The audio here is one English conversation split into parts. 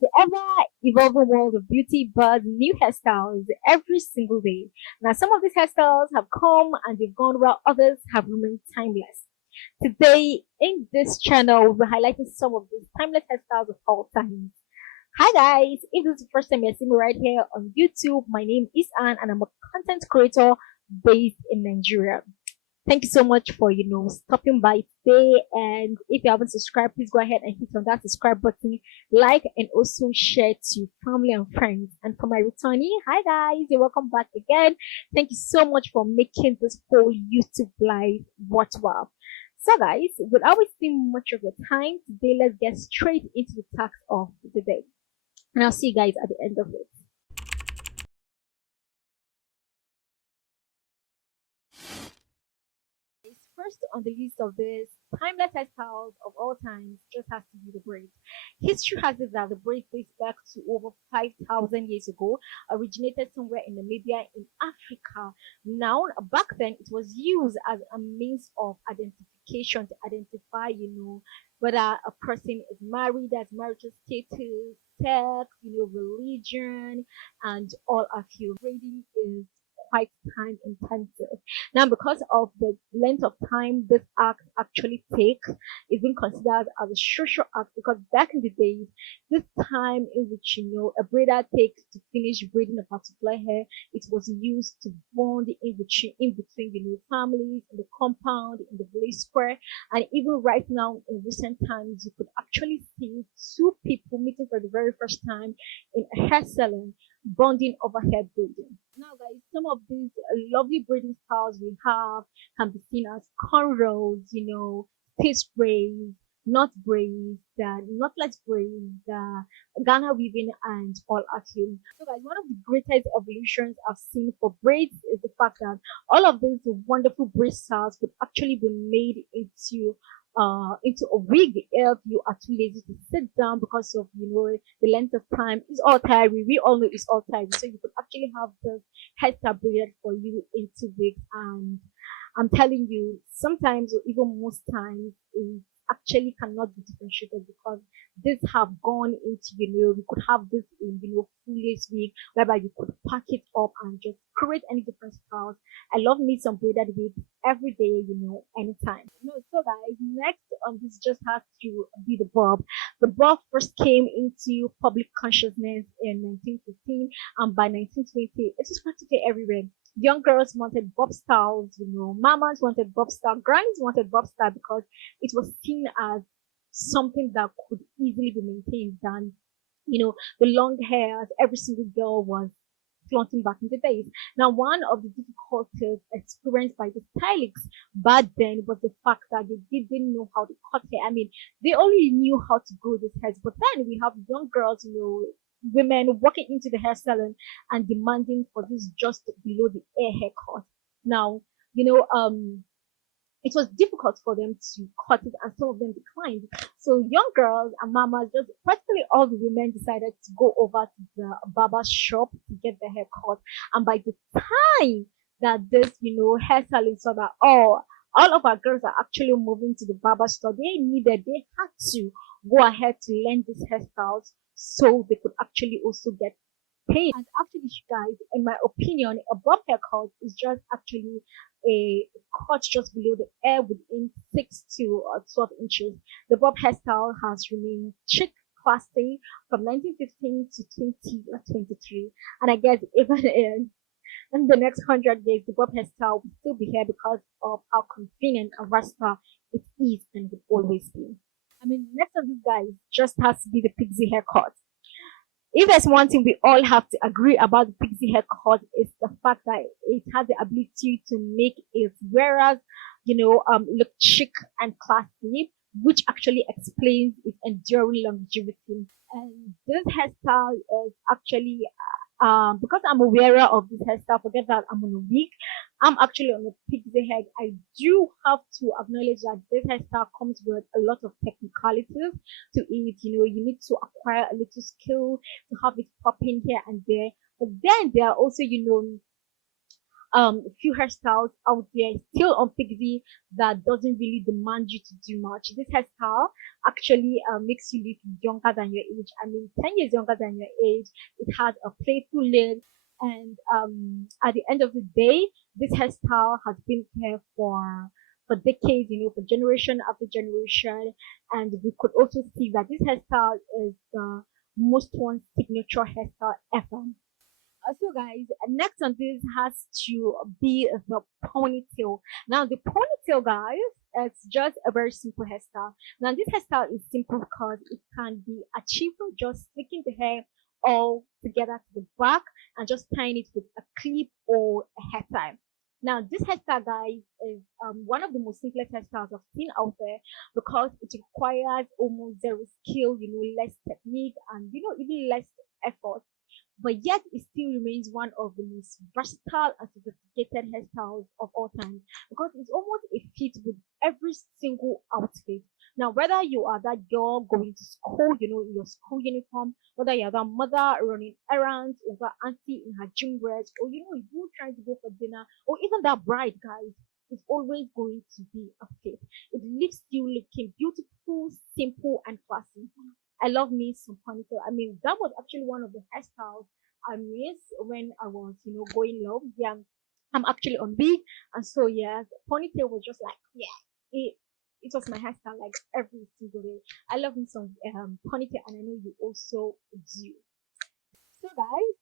the ever evolving world of beauty, but new hairstyles every single day. Now, some of these hairstyles have come and they've gone while others have remained timeless. Today, in this channel, we'll be highlighting some of these timeless hairstyles of all time. Hi guys, if this is the first time you're seeing me right here on YouTube, my name is Anne and I'm a content creator based in Nigeria. Thank you so much for stopping by today, and if you haven't subscribed, please go ahead and hit on that subscribe button, like, and also share to family and friends. And for my returnee, hi guys, you're welcome back again. Thank you so much for making this whole YouTube live worthwhile. So guys, without wasting much of your time today, let's get straight into the task of the day, and I'll see you guys at the end of it. First on the list of this timeless hairstyles of all times just has to be the braids. History has it that the braid dates back to over 5,000 years ago, originated somewhere in Namibia in Africa. Now, back then, it was used as a means of identification to identify, whether a person is married, as marital status, sex, religion, and all of you. Braiding is quite time intensive. Now, because of the length of time this act actually takes, it's been considered as a social act because back in the days, this time in which a braider takes to finish braiding a particular hair, it was used to bond in between families in the compound, in the village square, and even right now in recent times, you could actually see two people meeting for the very first time in a hair salon bonding over hair braiding. Now, guys, some of these lovely braiding styles we have can be seen as cornrows, stitch braids, knot braids, knotless braids, Ghana weaving, and all of you. So, guys, one of the greatest evolutions I've seen for braids is the fact that all of these wonderful braid styles could actually be made into a wig if you are too lazy to sit down because of the length of time. It's all tiring. We all know it's all tiring. So you could actually have this hairstyle braided for you into wigs, and I'm telling you, sometimes or even most times it actually cannot be differentiated because this have gone into we could have this in full-lace wig whereby you could pack it up and just create any different styles. I love me some braided wigs every day, anytime. No, so guys, next on this just has to be the bob. The bob first came into public consciousness in 1915, and by 1920, it was practically everywhere. Young girls wanted bob styles, mamas wanted bob style, grannies wanted bob style because it was seen as something that could easily be maintained than, the long hairs every single girl was flaunting back in the days. Now, one of the difficulties experienced by the stylists back then was the fact that they didn't know how to cut hair. I mean, they only knew how to grow these hairs, but then we have young girls, women walking into the hair salon and demanding for this just below the ear haircut. Now, it was difficult for them to cut it, and some of them declined. So young girls and mamas, just practically all the women decided to go over to the barber shop to get their hair cut. And by the time that this, hair salon saw that, oh, all of our girls are actually moving to the barber store, they had to go ahead to learn these hairstyles so they could actually also get paid. And actually, guys, in my opinion, a bob haircut is just actually a cut just below the ear within 6 to 12 inches. The bob hairstyle has remained chic, classy from 1915 to 2023, and I guess even in the next 100 years, the bob hairstyle will still be here because of how convenient and versatile it is and will always be. I mean, next of this guys just has to be the pixie haircut. If there's one thing we all have to agree about the pixie haircut, is the fact that it has the ability to make its wearers, look chic and classy, which actually explains its enduring longevity. And this hairstyle is actually because I'm a wearer of this hairstyle, forget that I'm on a wig, I'm actually on a pixie head. I do have to acknowledge that this hairstyle comes with a lot of technicalities to it. You need to acquire a little skill to have it popping here and there. But then there are also, few hairstyles out there still on Pixie that doesn't really demand you to do much. This hairstyle actually makes you look younger than your age. I mean, 10 years younger than your age. It has a playful look, and at the end of the day, this hairstyle has been here for decades, for generation after generation, and we could also see that this hairstyle is the most one signature hairstyle ever. So guys, next on this has to be the ponytail. Now the ponytail, guys, it's just a very simple hairstyle. Now this hairstyle is simple because it can be achieved by just sticking the hair all together to the back and just tying it with a clip or a hair tie. Now this hairstyle, guys, is one of the most simplest hairstyles I've seen out there because it requires almost zero skill, less technique, and even less effort, but yet it still remains one of the most versatile and sophisticated hairstyles of all time because it's almost a fit with every single outfit. Now, whether you are that girl going to school, in your school uniform, whether you're that mother running errands, or that auntie in her gym wears, or you trying to go for dinner, or even that bride, guys, it's always going to be a fit. It leaves you looking beautiful, simple, and classy. I love me some ponytail. I mean, that was actually one of the hairstyles I miss when I was, going low. Yeah, I'm actually on big, and so yeah, the ponytail was just like, yeah, it was my hairstyle like every single day. I love me some ponytail, and I know you also do. So guys,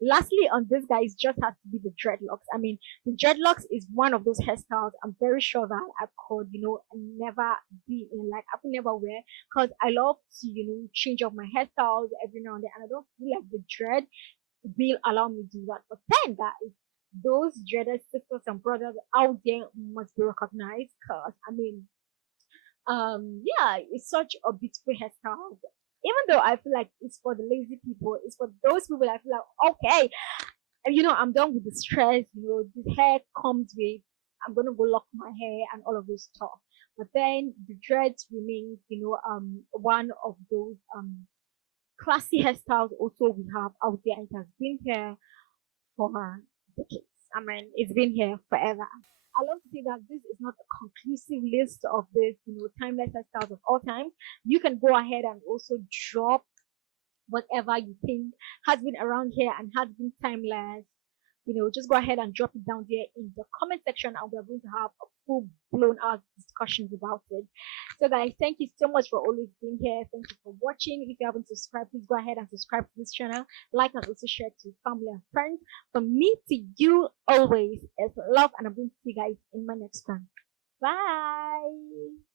lastly on this, guys, just has to be the dreadlocks. I mean, the dreadlocks is one of those hairstyles I'm very sure that I could, never be in, like I could never wear, because I love to, change up my hairstyles every now and then, and I don't feel like the dread will allow me to do that. But then, guys, those dreaded sisters and brothers out there must be recognized, because I mean, yeah, it's such a beautiful hairstyle. Even though I feel like it's for the lazy people, it's for those people I feel like, okay, I'm done with the stress, this hair comes with, I'm gonna go lock my hair and all of this stuff. But then the dreads remains, one of those classy hairstyles also we have out there, and it has been here for decades. I mean, it's been here forever. I love to say that this is not a conclusive list of this, timeless hairstyles of all time. You can go ahead and also drop whatever you think has been around here and has been timeless. Just go ahead and drop it down there in the comment section, and we're going to have a full blown out discussions about it. So, guys, thank you so much for always being here. Thank you for watching. If you haven't subscribed, please go ahead and subscribe to this channel, like, and also share to family and friends. From me to you, always is love, and I'm going to see you guys in my next one. Bye.